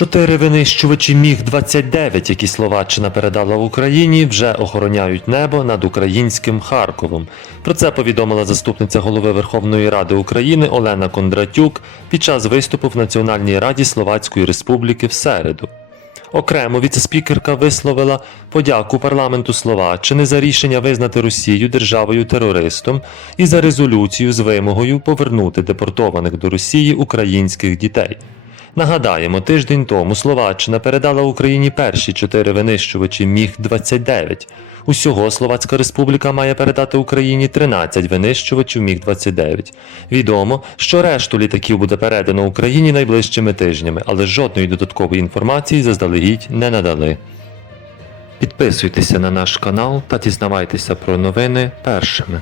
Чотири винищувачі Міг-29, які Словаччина передала Україні, вже охороняють небо над українським Харковом. Про це повідомила заступниця голови Верховної Ради України Олена Кондратюк під час виступу в Національній Раді Словацької Республіки в середу. Окремо віцеспікерка висловила подяку парламенту Словаччини за рішення визнати Росію державою терористом і за резолюцію з вимогою повернути депортованих до Росії українських дітей. Нагадаємо, тиждень тому Словаччина передала Україні перші чотири винищувачі Міг-29. Усього Словацька Республіка має передати Україні 13 винищувачів Міг-29. Відомо, що решту літаків буде передано Україні найближчими тижнями, але жодної додаткової інформації заздалегідь не надали. Підписуйтеся на наш канал та дізнавайтеся про новини першими.